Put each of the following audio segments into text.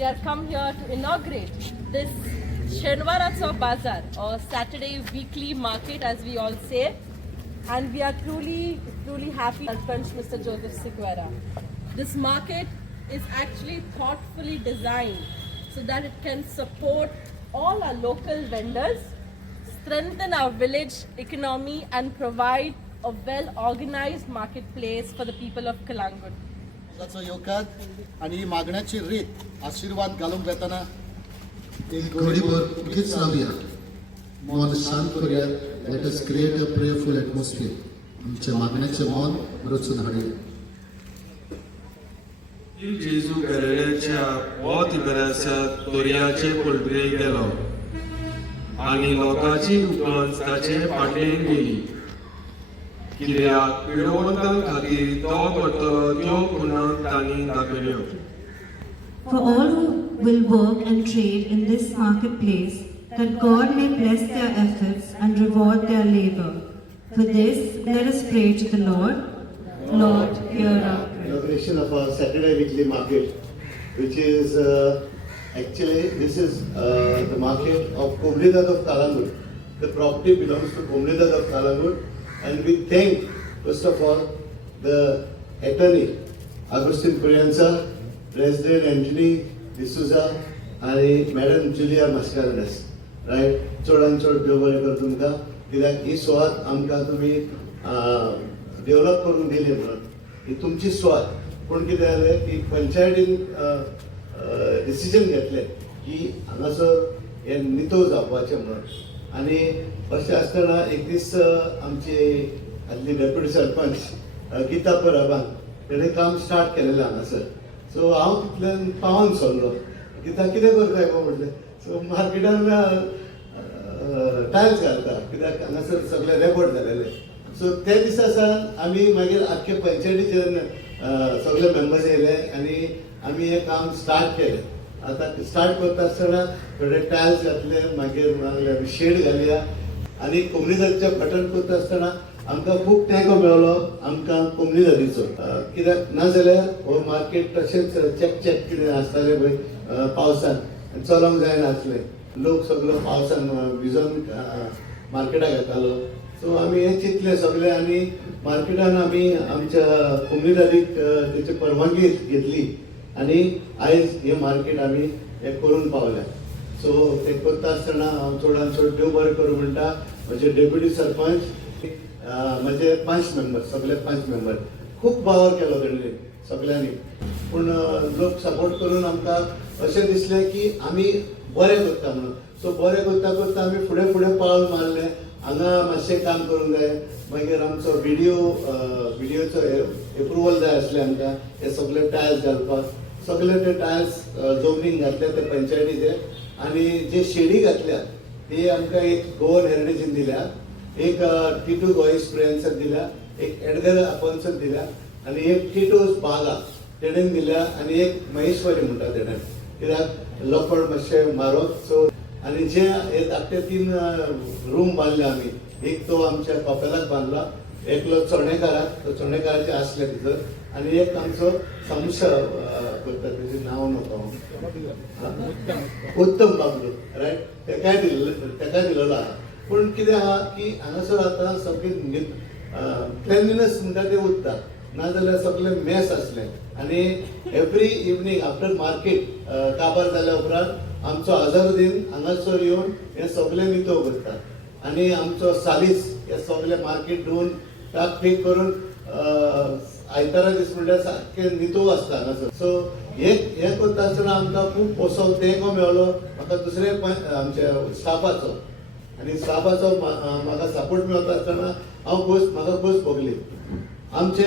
we are come here to inaugurate this Shenwara's Bazaar, or Saturday weekly market as we all say. And we are truly happy to welcome Mr. Joseph Sigwara. This market is actually thoughtfully designed so that it can support all our local vendors, strengthen our village economy and provide a well-organized marketplace for the people of Kalangut. योगात आणि मागण्याची रीत आशीर्वाद घालून घेताना एक घडीभर उगीच राहूया, मन शांत करूया. Let us create a prayerful atmosphere. आमच्या मागण्याचे मन रचून हाडूया. जेजू गॅलिलेच्या बहुत बऱ्याचशा तोरयाचे पलतरेक गेलो आणि लोकांची उपरांत ताचे फाटल्यान गेली. कित्याक पिडवणुकां खातीर तो करतलो त्यो पुन्हा तांणी दाखयल्यो. For all who will work and trade in this marketplace, that God may bless their efforts and reward their labor. For this, let us pray to the Lord. Lord, hear our prayer. Inauguration of our Saturday weekly market, which is actually this is the market of Kumridad of Kalangut. The property belongs to Kumridad of Kalangut, and we thank first of all the attorney Agustin Purianza, President Anthony D'Souza, and Madam Julia Mascarenas. Right? चोडान चोड देव बरें कर तुमकां, कित्याक ही सुवात आमकां तुमी develop करून दिली म्हणून. ही तुमची सुवात. पूण कितें जालें की पंचायतीन डिसिजन घेतलें की हांगासर हें नितळ जावपाचें म्हणून. आनी अशें आसतना एक दीस आमची आदली डेप्युटी सरपंच गीता परबान तेणें काम स्टार्ट केलेलें हांगासर. सो हांव तितल्यान पावोन सरलो. गीता कितें करताय गो म्हटलें. सो मार्केटान टायल्स घालता, कित्याक हांगासर सगळें रेकॉर्ड जालेलें. सो ते दिसा सावन आमी मागीर आख्खे पंचायतीचे सगळे मेंबर्स येयले आनी आमी हें काम स्टार्ट केलें. आतां स्टार्ट करता आसतना थोडे टायल्स घातले, मागीर शेड घालया आनी कोमनीदादीचें बटन करता आसतना आमकां खूब तेंको मेळ्ळो आमकां कोमनीदादीचो. कित्याक नाजाल्यार हो मार्केट तशेंच चेक कितें आसतालें पळय पावसान चलोंक जायनासलें. लोक सगळो पावसान भिजोन मार्केटाक येतालो. सो आमी हें चिंतलें सगळें आनी मार्केटान आमी आमच्या कोमनीदादीक तेची परवानगी घेतली आनी आयज हें मार्केट आमी हें करून पावल्या. सो तें करता आसतना हांव चोडान चड देव बरें करूं म्हणटा. म्हजे डेप्युटी सरपंच, म्हजे 5 मेंबर, सगळे 5 मेंबर खूब वावर केलो तेणें सगळ्यांनी. पूण लोक सपोर्ट करून आमकां अशें दिसलें की आमी बरें करता म्हणून. सो बरें करता करता आमी फुडें पावल मारलें. हांगा मातशें काम करूंक जाय. मागीर आमचो व्हिडियोचो एप्रुवल जाय आसलें आमकां हे सगळे टायल्स घालपाक. सगळे ते टायल्स जमनीक घातले ते पंचायतीचे. आनी जे शेडी घातल्या ती आमकां एक गोवन हेरिटेजीन दिल्या, एक टिटू गोयस प्रेयन्सान दिल्या, एक एडगर आपोन्सन दिल्या आनी एक टिटूस बागा तेणेन दिल्या आनी एक महेश्वरी म्हणटा तेणेन. कित्याक लोकड मातशें मारोग. सो आनी जे हे धाकटे 3 रूम बांदले आमी. एक तो आमच्या कपेलाक बांदला, एकलो चोणेकाराक, तो चोणेकाराचे आसले भितर, आनी एक आमचो सामुशा करता तेजें नांव नोको उत्तम बाबलू. रायट? तेकाय दिलेलो आहा. पूण कितें आहा की हांगासर आतां सगळी क्लेनलीनेस म्हणटा तें उरता, नाजाल्यार सगळें मेस आसलें. आनी एवरी इवनिंग आफ्टर मार्केट काबार जाल्या उपरांत आमचो आझारुद्दीन हांगासर येवन हें सगळें नितळ करता. आनी आमचो सालीस हें सगळें मार्केट धुवन टाकपीक करून आयतारा दीस म्हणल्यार सारकें नितळ आसता हांगासर. सो हें करता आसतना आमकां खूब पोसो तेंको मेळ्ळो म्हाका दुसरे आमच्या स्टाफाचो. आनी स्टाफाचो म्हाका सपोर्ट मेळटा आसतना म्हाका खोस भोगली. आमचे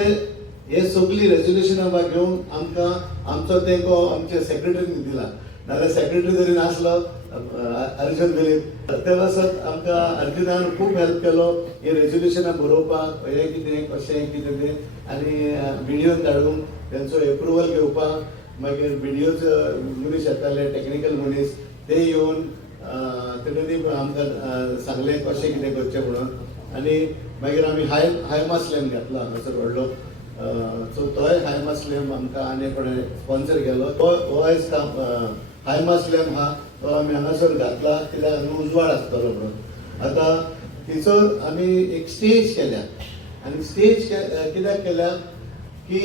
हे सगळी रेजोल्युशनां घेवन आमकां आमचो तेंको आमच्या सेक्रेटरीन दिला. नाजाल्यार सेक्रेटरी जरी नासलो अर्जुन दिलीप, ते वसत आमकां अर्जुनान खूब हेल्प केलो हे रेजोल्युशनां बरोवपाक, हें कितें कशें कितें तें, आनी व्हिडियोन धाडून तेंचो एप्रुवल घेवपाक. मागीर व्हिडियोचो मनीस येताले, टेक्निकल मनीस, ते येवन तेणेंनी आमकां सांगलें कशें कितें करचें म्हणून. आनी मागीर आमी हाय मास लॅम्प घातलो हांगासर व्हडलो. सो तोय हायमास लॅम्प आमकां आनी कोणें स्पॉन्सर केलो हो आयज काम हायमास लॅम्प हा तो आमी हांगासर घातला कित्याक हांगा उजवाड आसतलो म्हणून. आतां थंयसर आमी एक स्टेज केल्या आनी स्टेज कित्याक केल्या की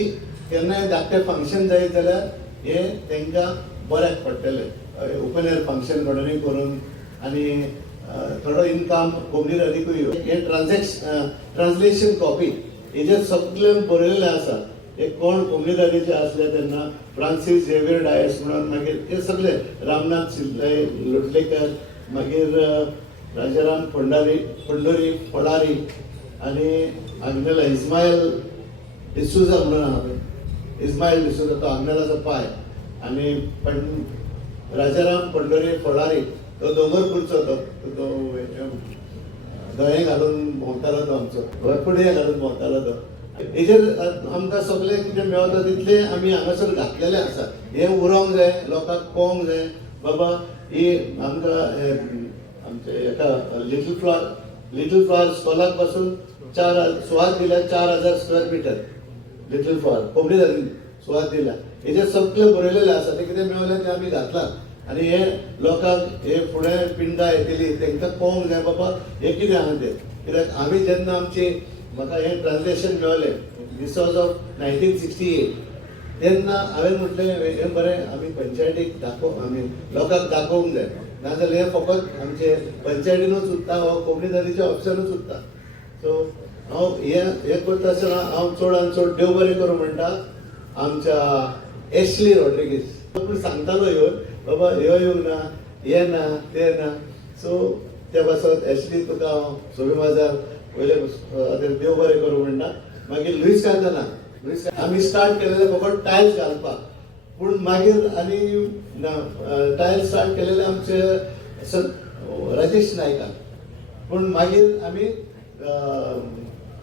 केन्नाय धाकटें फंक्शन जायत जाल्यार हे तांकां बऱ्याक पडटलें ओपन एअर फंक्शन कोणानूय करून आनी थोडो इनकम कम्युनिटीकूय हे ट्रान्सलेशन कॉपी हेजेर सगळें बरयलेलें आसा. एक कोण कम्युनिटीचे आसले तेन्ना फ्रांसीस झेवियर डायस म्हणून मागीर हे सगळे रामनाथ सिद्धय लोटलेकर मागीर राजाराम पंडोरी फोडारी आनी आग्नेला इस्मायल डिसूजा म्हणून आहा पळय इस्मायल डिसूजा तो आग्नेलाचो पाय आनी राजाराम पंडोरी फोडारी तो दोंगरपूरचो तो दहें घालून भोंवतालो तो आमचो फुडें घालून भोंवतालो तो. हेजेर आमकां सगळें कितें मेळटा तितलें आमी हांगासर घातलेलें आसा. हें उरोंक जाय लोकांक कळोंक जाय बाबा ही आमकां आमचे हेका लिटल फ्लॉवर स्कॉलाक पासून सुवात दिल्या 4000 स्क्वेअर मिटर लिटल फ्लॉवर कोंबडी सुवात दिल्या. हेजेर सगळें बरयलेलें आसा तें कितें मेळलें तें आमी घातलां आनी हे लोकांक हे फुडें पिंडां येतली तांकां कळोंक जाय बाबा हे कितें आहा तें. कित्याक आमी जेन्ना आमची म्हाका हें ट्रान्सलेशन मेळलें दीस वॉज ऑफ 1968 तेन्ना हांवें म्हटलें हें बरें आमी पंचायतीक आमी लोकांक दाखोवंक जाय नाजाल्यार हें फकत आमचे पंचायतीनूच उरता हो कोम्युनिटीच्या ऑफिसानूच उरता. सो हांव हें करता आसतना हांव चडांत चड देव बरें करूं म्हणटा आमच्या एशली रॉड्रिगीस पूण सांगतालो येवन बाबा ह्यो येवंक ना हें ना तें ना. सो त्या पासत एशली तुका हांव सोबी माजार पयले देव बरें करूं म्हणटा. मागीर लुईस कांताना आमी स्टार्ट केलेले फकत टायल्स घालपाक पूण मागीर आनी टायल्स स्टार्ट केलेले आमचे राजेश नायकान पूण मागीर आमी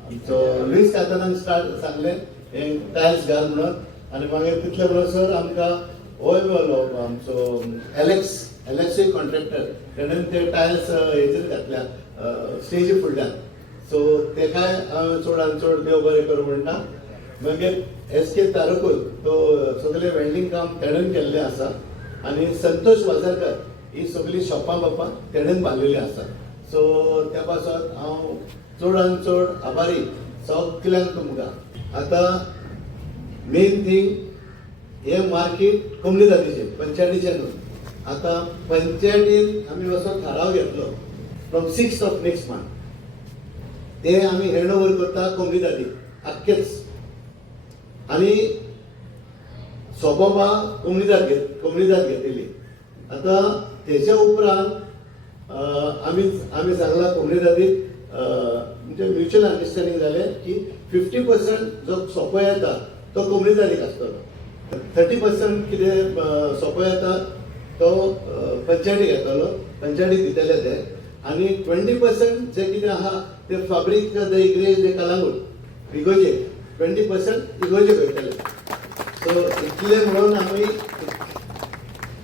आमचो लुईस कांतानाक स्टार्ट सांगलें हें टायल्स घाल म्हणून आनी मागीर तितले म्हणसर आमकां होय मेळलो आमचो एलेक्सूय कॉन्ट्रॅक्टर तेणेन ते टायल्स हेचेर घातल्या स्टेजी फुडल्यान. सो तेकाय हांव चडांत चड देव बरें करूं म्हणटा. मागीर SK तारकूल तो सगळें वेल्डिंग काम तेणेन केल्लें आसा आनी संतोष वाजारकर ही सगळीं शॉपां बापां तेणेन बांदलेलीं आसा. सो त्या पासत हांव चडांत चड आभारी सगळ्यांक तुमकां. आतां मेन थींग हे मार्केट कम्युनिटीचें पंचायतीचें न्हू. आतां पंचायतीन आमी असो थाराव घेतलो from 6th of next month ते आमी हँड ओवर करता कम्युनिटीक आख्खेच आनी सोबोबा कम्युनिटाक घेतली. आतां तेच्या उपरांत आमी सांगला कम्युनिटीक म्हणजे म्युच्युअल अंडरस्टँडींग जालें की 50% जो सोपो येता तो कम्युनिटीक आसतलो 30% कितें सोपो येता तो पंचायतीक येतलो पंचायतीक दितले ते आनी 20% जे कितें आहा ते फाब्रीक दे इग्रेज दे कलांगूट इगोजे 20% इगोजे वयतले. सो इतले म्हणून आमी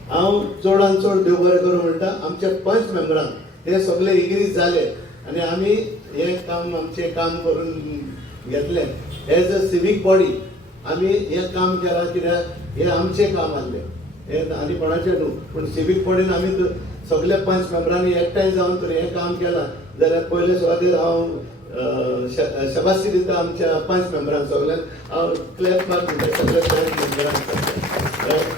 हांव चडांत चड देव बरें करूं म्हणटा आमच्या 5 मेंबरांक ते सगळे इग्रीज जाले आनी आमी हें काम आमचें काम करून घेतलें. एज अ सिवीक बॉडी आमी हें काम केलां कित्याक हें आमचें काम आसलें हें आनी कोणाचें न्हू पूण सिवीक बॉडीन आमी सगळे 5 मेंबरांनी एकठांय जावन तर हें काम केलां जाल्यार पयले सुवातेर हांव शबासकी दिता आमच्या 5 मेंबरांक सगळ्यांक हांव क्लॅप मार्क दिता सगळ्या 5 मेंबरांक.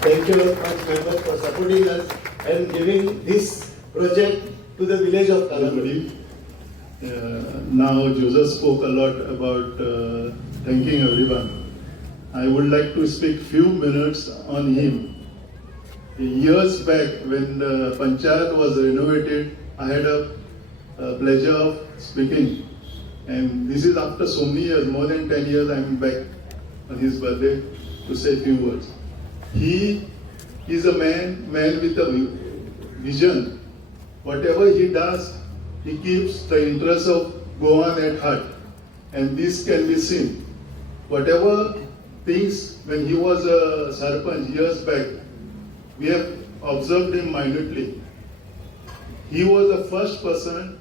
Thank you 5 members for supporting us and giving this project to the village of Kalangudi. Now Joseph spoke a lot about thanking everyone. I would like to speak few minutes on him. Years back when the Panchayat was renovated, I had a pleasure of speaking, and this is after so many years, more than 10 years, I am back on his birthday to say a few words. He is a man with a vision. Whatever he does, he keeps the interests of Goan at heart, and this can be seen. Whatever things when he was a sarpanch years back, we have observed him minutely. He was the first person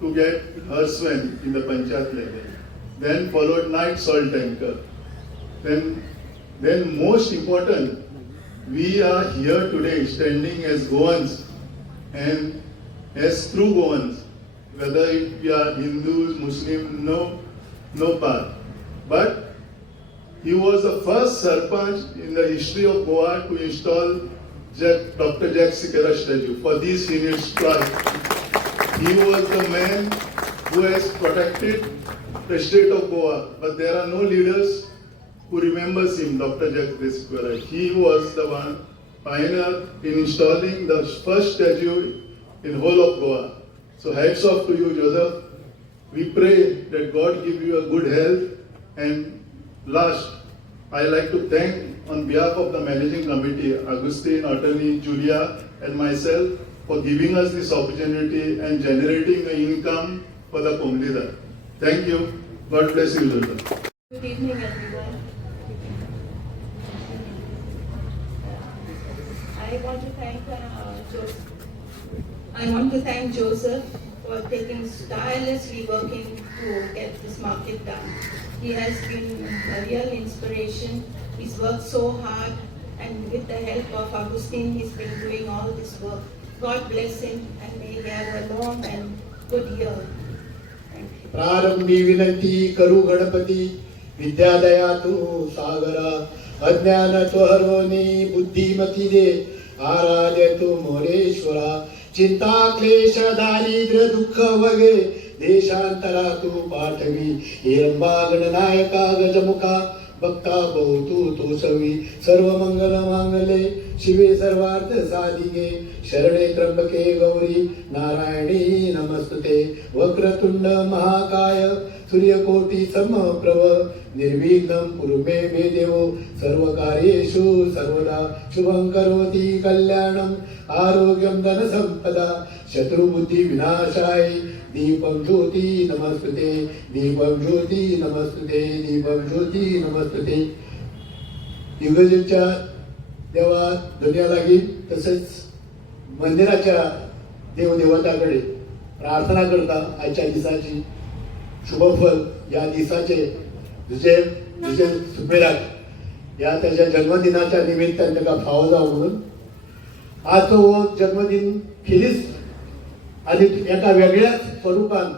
to get Herswen in the Panchayat level. Then followed Night Salt Tanker. then most important, we are here today standing as Goans and as true Goans, whether if we are Hindus, Muslim, no part. But he was the first Sarpanch in the history of Goa to install Dr. Jack Sikara statue. For this he needs pride. He was the man who has protected the state of Goa, but there are no leaders who remembers him, Dr. Jack Sikara. He was the one pioneer in installing the first statue in whole of Goa. So hats off to you, Joseph. We pray that God give you a good health. And last, I like to thank on behalf of the managing committee, Agustin, Attorney, Julia, and myself for giving us this opportunity and generating an income for the Kumlida. Thank you. God bless you, Joseph. Good evening, everyone. I want to thank Joseph. I want to thank Joseph for tirelessly working to get this market done. He has been a real inspiration. He's worked so hard, and with the help of Agustin, he's been doing all this work. God bless him, and may he have a long and good year. Thank you. प्रारंभी विनंती करू गणपती विद्यादया तू सागरा अज्ञान तो हरवणी बुद्धिमती दे आराध्य तू मोरेश्वरा चिंता क्लेश दारिद्र्य दुःख वगे देशांतरा तू पाठवी हिरंबा गणनायका गजमुखा भक्ता बहुतू तो सवी सर्व मंगल मांगले शिवे सर्वार्थ साधिके शरणे त्र्यंबके गौरी नारायणी नमस्तुते वक्रतुंड महाकाय सूर्यकोटि समप्रभ निर्विघ्नं कुरु मे देव सर्वकार्येषु सर्वदा शुभं करोति कल्याणं आरोग्यं धनसंपदा शत्रुबुद्धि विनाशाय दीपं ज्योति नमस्तुते दीपं ज्योति नमस्तुते दीपं ज्योति नमस्तुते युगजीच्या देवा दुनिया लागीं तसेच मंदिराच्या देवदेवताकडे प्रार्थना करता आजच्या दिसाची शुभफल या दिसाचे तुझे सुपेराक या त्याच्या जन्मदिनाच्या निमित्तान ताका फावो जावं म्हणून आज तो जन्मदिन खेरीज आनी एका वेगळ्याच स्वरुपान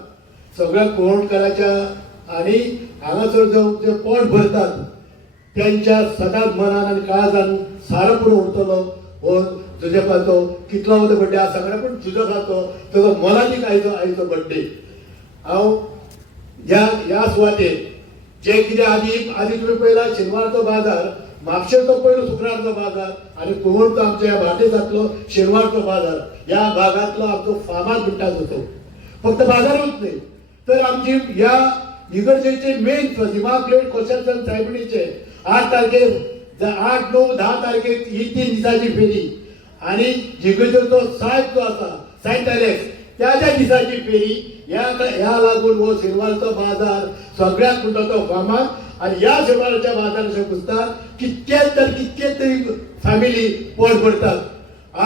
सगळ्या कोळवणकाराच्या आणि हांगासर जे पोट भरतात त्यांच्या सदांच मनान आनी काळजान सारो पुरो उरतलो हो जुजेफाचो कितलो वतो बड्डे आज सगळ्या पण जुजेफाचो ताचो मोलादीक आयचो बड्डे हांव ह्या सुवातेर जे कितें आदी तुम्ही पळयला शेनवारचो बाजार म्हापशेचो पयलो शुक्रारचो बाजार आणि कुंवळचो आमच्या ह्या बाटेजातलो शेनवारचो बाजार ह्या भागातलो आमचो फामाद म्हणटाचो तो फक्त बाजारूच न्ही तर आमची ह्या इगर्जेचे मेन इमाक्युलेट कॉन्सेप्शन सायबिणीचे 8 तारखेर 8, 9, 10 तारखेक ही 3 दिसाची फेरी आणि जिगर्जेचो 7 जो आसा सेंट एलेक्स त्या दिसाची फेरी ह्या लागून हो शेनवारचो बाजार सगळ्यात म्हणटा तो फामाद आणि ह्या शेनवारच्या बाजाराच्या पुस्ताक कितकेच तरी फॅमिली पोट भरतात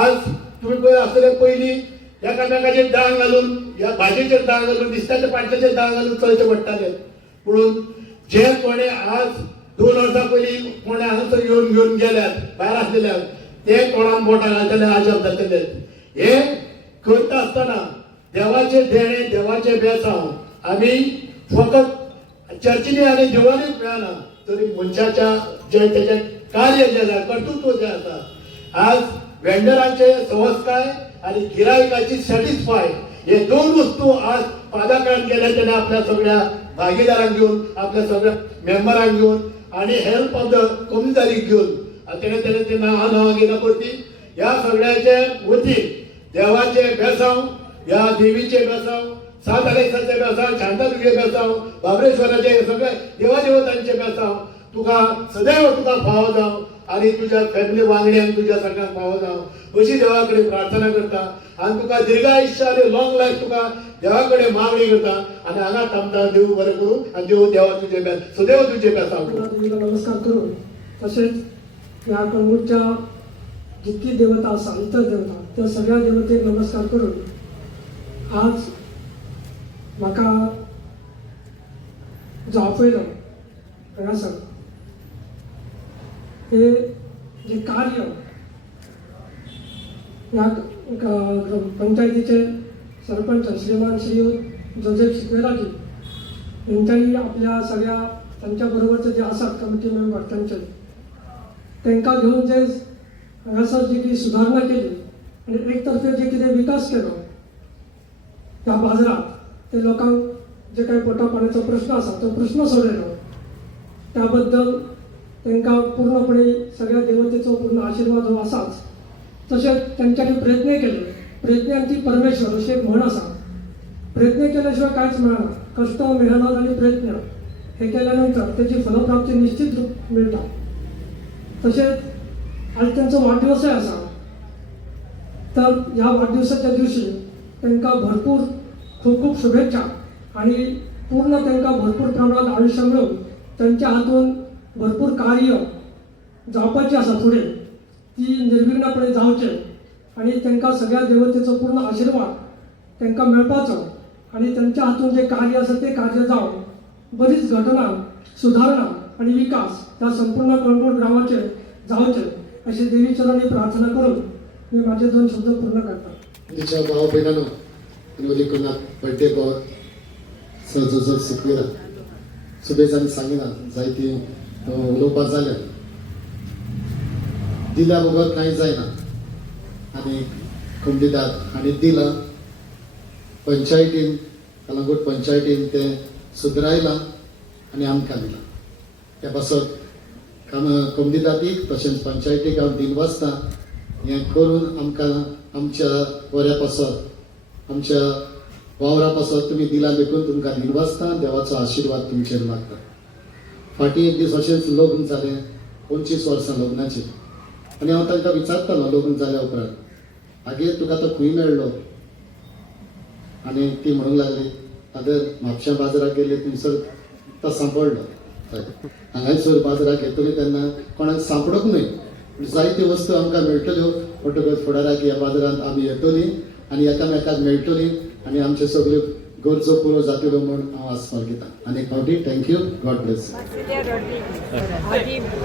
आज तुम्ही पळय आसतले पयलीं एकामेकाचेर दाळ घालून या भाजयेचेर दाळ घालून दिसताच्या पाटल्याचेर दाळ घालून चलचे पडटाले म्हणून जे कोणे आज 2 वर्सां पयलीं कोणे हांगासर घेवन गेल्यात भायर आसलेल्यात ते कोणाक बोटां घालतले आजब जातले हे करता आसतना देवाचे देणे देवाचे बेसांव आमी फकत चर्चीनी आनी देवळांनीच मेळना तरी मनशाच्या जे तेजे कार्य जे आसा कर्तृत्व जे आसा आज वेंडरांचे संस्कार आणि गिरायकाची सॅटिस्फाय हे 2 वस्तू आज पादाकारांत गेले तेणे आपल्या सगळ्या भागीदारांक घेवन आपल्या सगळ्या मेंबरांक घेवन आणि हेल्प ऑफ द कम्युनिटीक घेवन तेणे ते नांवां घेना परती ह्या सगळ्याचे वतीन देवाचे बेसांव ह्या देवीचे बेसांव 7 अलेक्साचे बेसांव शांतादुर्गे बेसांव बाबरेश्वराचे सगळे देवादेवतांचे बेसांव तुका सदैव तुका फावो जावं आणि तुझ्या फॅमिली वांगड्यांक तुझ्या सगळ्यांक फावो जावं अशी देवा कडेन प्रार्थना करता आणि तुका दीर्घ आयुष्य आणि लॉंग लायफ तुका देवा कडेन मागणी करता आणि हांगा थांबता देव बरें करूं आणि देव देवा तुजे बेस सदैव तुजे बेसांव देवीला नमस्कार करून तसेच ह्या कळंगूटच्या जितकी देवता आसा इतर देवता त्या सगळ्या देवतेक नमस्कार करून आज म्हाका जो आपयलो हांगासर हे जे कार्य या पंचायतीचे सरपंच श्रीमान श्रीयुत जोसेफ शिकवेराजी यांच्याही आपल्या सगळ्या त्यांच्या बरोबरचे जे असतात कमिटी मेंबर त्यांना घेऊन जे हांगासर जी कितें सुदारणा केली आणि एकतर्फे जे कितें विकास केलो त्या बाजारात ते लोकांक जे काही पोटा पाण्याचा प्रश्न असा तो प्रश्न सोडयलो त्याबद्दल त्यांना पूर्णपणे सगळ्या देवतेचो पूर्ण आशीर्वाद हो असाच तसेच त्यांच्यानी प्रयत्न केले प्रयत्नांती परमेश्वर अशी एक म्हण असा प्रयत्न केल्याशिवाय कांयच मेळना कष्ट मेहनत आणि प्रयत्न हे केल्यानंतर त्याची फलप्राप्ती निश्चित रूप मिळता तसेच आज त्यांचा वाढदिवसही असा तर या वाढदिवसाच्या दिवशी त्यांना भरपूर खूप खूप शुभेच्छा आणि पूर्ण त्यांना भरपूर प्रमाणात आयुष्य मिळून त्यांच्या हातून भरपूर कार्य जावपाची आसा पुढे ती निर्विघ्नपणे जावचे आणि त्यांना सगळ्या देवतेचो पूर्ण आशीर्वाद त्यांना मेळपाचो आणि त्यांच्या हातून जे कार्य आसा ते कार्य जावन बरीच घटना सुधारणा आणि विकास त्या संपूर्ण कणकोट गावाचे जावचे अशी देवीचरणी प्रार्थना करून मी माझे 2 शब्द पूर्ण करतो तिच्या भाव भयणानो तुमचे कोणा birthday boy sir Joseph Sequeira सुबेजांनी सांगिना जायती उलोवपाक जाल्या दिल्या बगर कांय जायना आनी खंडितात आनी दिला पंचायतीन कलंगूट पंचायतीन ते सुधरायला आनी आमकां दिला त्या पासत कमदितातीक तशेंच पंचायतीक हांव दिनवासता हें करून आमकां आमच्या बऱ्या पासत आमच्या वावरा पासत तुमी दिला देखून तुमकां दिनवासता देवाचो आशिर्वाद तुमचेर मागता फाटीं एक दीस अशेंच लग्न जालें 25 वर्सां लग्नाचें आनी हांव तांकां विचारतालो लग्न जाल्या उपरांत आगे तुका तो खंय मेळ्ळो आनी ती म्हणूंक लागली आदर म्हापश्यां बाजाराक गेले थंयसर तो सांपडलो हांगासर बाजाराक येतली तेन्ना कोणाक सांपडोंक न्हय जायत्यो वस्तू आमकां मेळटल्यो म्हणटकच फुडाराक ह्या बाजारांत आमी येतलीं आनी एकामेकाक मेळटलीं आनी आमच्यो सगळ्यो गरजो पुरो जातल्यो म्हूण हांव आस्पाव घेता आनी एक फावटी थँक्यू गॉड ब्लेस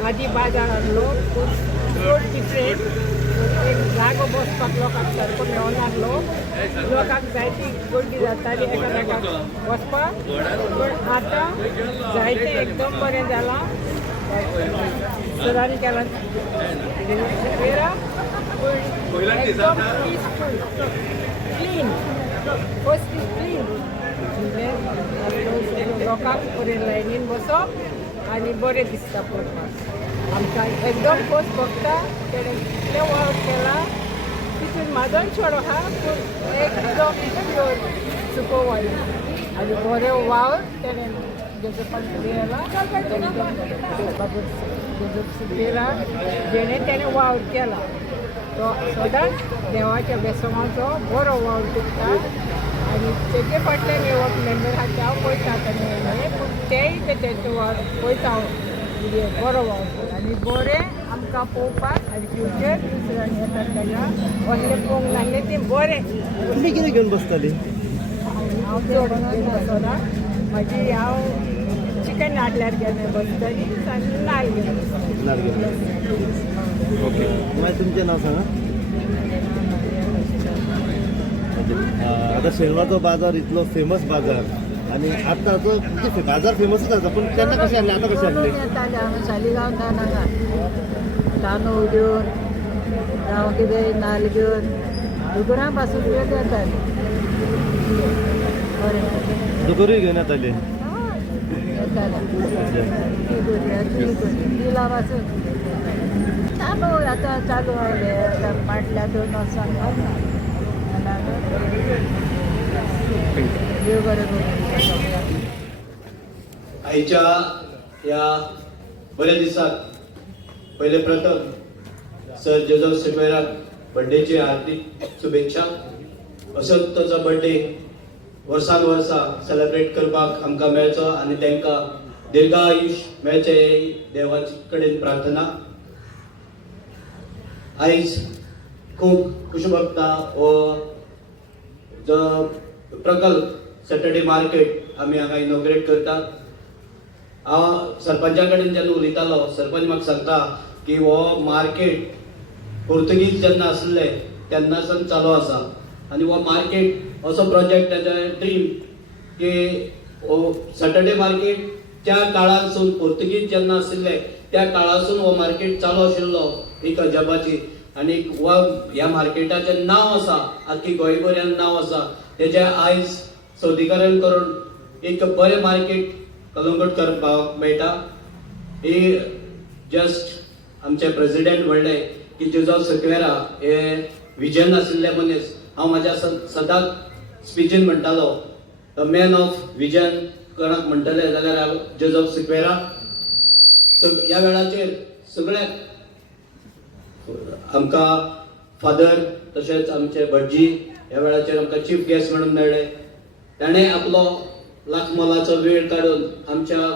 आदी बाजार आहलो रोड डिफरेंट एक जागो बसपाक लोकांक सारको मेळनासलो लोकांक जायती गर्दी जाताली एकामेकाक बसपाक पण आतां जायतें एकदम बरें जालां सरांनी केलां एकदम peaceful clean first is clean म्हणजे लोकांक बरें लायनीन बसप आनी बरें दिसता पळोवपाक आमकां एकदम फस्ट बघता तेणें कितलें वावर केला तितून म्हाजोय चेडो आहा पूण एकदम सुको वायलो आनी बरें वावर तेणें जोसेफान केला जोसेफ सिक्वेरा जेणें तेणें वावर केला तो सदांच देवाच्या बेसमाचो बरो वावर करता आनी तेजे फाटले मेळप मेंबर आहा ते हांव पळयता आतां पूण तेय तेचो वावर पळयता हांव बरो वावर आनी बरें आमकां पळोवपाक आनी फ्युचर दुसऱ्यांनी येतात तेन्ना असलें पळोवंक लागलें तें बरें तुमी कितें घेवन बसताली हांव चड सदां म्हाजी हांव चिकन हाडल्यार घेवन बसतली आनी नाल्ल घेवन ओके मागीर तुमचें नांव सांगा आतां शेनवारचो बाजार इतलो फेमस बाजार आनी आतां तो बाजार फेमसूच आसा पूण तेन्ना कशें आहलें आतां कशें आहलें येताले आमी सालिगांव नाका तांदूळ घेवन जावं कितें नाल्ल घेवन दुकाना पासून घेवन येताले बरें दुकरूय घेवन येताले येताले दिला पासून तांदूळ आतां चालू आयले आतां फाटल्या 2 वर्सांक घालना देव बरें करूं आयच्या ह्या बऱ्या दिसाक पहिले प्रथम सर जोसेफ सिक्वेराक बर्थडेची हार्दिक शुभेच्छा असोच ताचो बर्थडे वर्सान वर्सा सेलिब्रेट करपाक आमकां मेळचो आनी तांकां दीर्घायुश्य मेळचें ही देवाचे कडेन प्रार्थना आयज खूब खुशी भोगता हो जो प्रकल्प सॅटर्डे मार्केट आमी हांगा इनॉग्रेट करतात हांव सरपंचा कडेन जेन्ना उलयतालो सरपंच म्हाका सांगता की हो मार्केट पोर्तुगीज जेन्ना आसले तेन्नासून चालू आसा आनी हो मार्केट असो प्रोजेक्ट तेजे ड्रीम की हो सॅटर्डे मार्केट त्या काळासून पोर्तुगीज जेन्ना आशिल्ले त्या काळासून हो मार्केट चालू आशिल्लो एक अजापाची आनी ह्या मार्केटाचें नांव आसा आख्खी गोंयभरान नांव आसा तेजें आयज सोदीकरण करून एक बरें मार्केट कलंगूट करपाक मेळटा. ही जस्ट आमचे प्रेसिडेंट म्हणले की जोझफ सिक्वेरा हे विजन आशिल्ले मनीस. हांव म्हाज्या सदांच स्पिचीन म्हणटालो द मॅन ऑफ विजन कोणाक म्हणटले जाल्यार जोझफ सिक्वेरा. ह्या वेळाचेर सगळे आमकां फादर तशेंच आमचे भटजी ह्या वेळाचेर आमकां चीफ गेस्ट म्हणून मेळ्ळे. ताणें आपलो लाख मोलाचो वेळ काडून आमच्या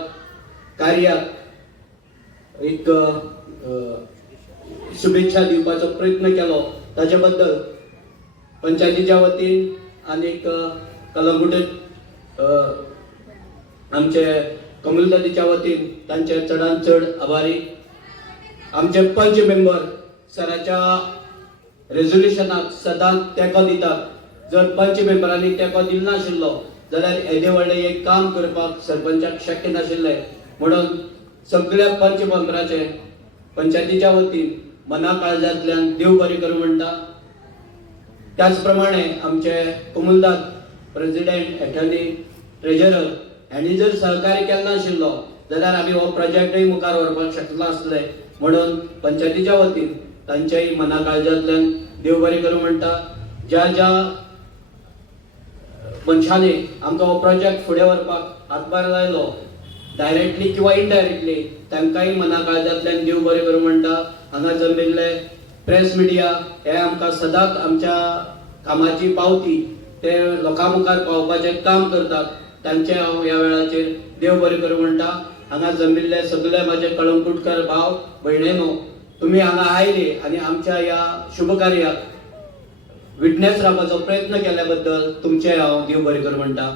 कार्याक एक शुभेच्छा दिवपाचो प्रयत्न केलो. ताचे बद्दल पंचायतीच्या वतीन आनीक कलंगूट आमचे कमलदादीच्या वतीन तांचे चडांत चड आभारी. आमचे पंच मेंबर सराच्या रेझोल्युशनाक सदांच तेंको दितात. जर पंच मेंबरांनी तेंको दिलो नाशिल्लो जाल्यार येदे व्हडलें एक काम करपाक सरपंचाक शक्य नाशिल्लें. म्हणून सगळ्या पंच मेंबराचे पंचायतीच्या वतीन मना काळजांतल्यान देव बरें करूं म्हणटा. त्याच प्रमाणे आमचे कमलदाद प्रेसिडेंट एटर्नी ट्रेजरर हांणी जर सहकार्य केलो नाशिल्लो जाल्यार आमी हो प्रोजेक्टय मुखार व्हरपाक शकलो नासले. म्हणून पंचायतीच्या वतीन तांच्याय मना काळजांतल्यान देव बरें करूं म्हणटा. ज्या ज्या मनशांनी आमकां हो प्रोजेक्ट फुडें व्हरपाक हातभार लायलो डायरेक्टली किंवा इनडायरेक्टली तांकांय मना काळजांतल्यान देव बरें करूं म्हणटा. हांगा जमिल्ले प्रेस मिडिया हे आमकां सदांच आमच्या कामाची पावती ते लोकां मुखार पावपाचें काम करतात. तांचे हांव ह्या वेळाचेर देव बरें करूं म्हणटा. हांगा जमिल्ले सगळे म्हाजे कळंगूटकर भाव भयणेनो तुमी हांगा आयले आनी आमच्या ह्या शुभ कार्याक विटनेस रावपाचो प्रयत्न केल्या बद्दल तुमचे हांव देव बरें करूं म्हणटा.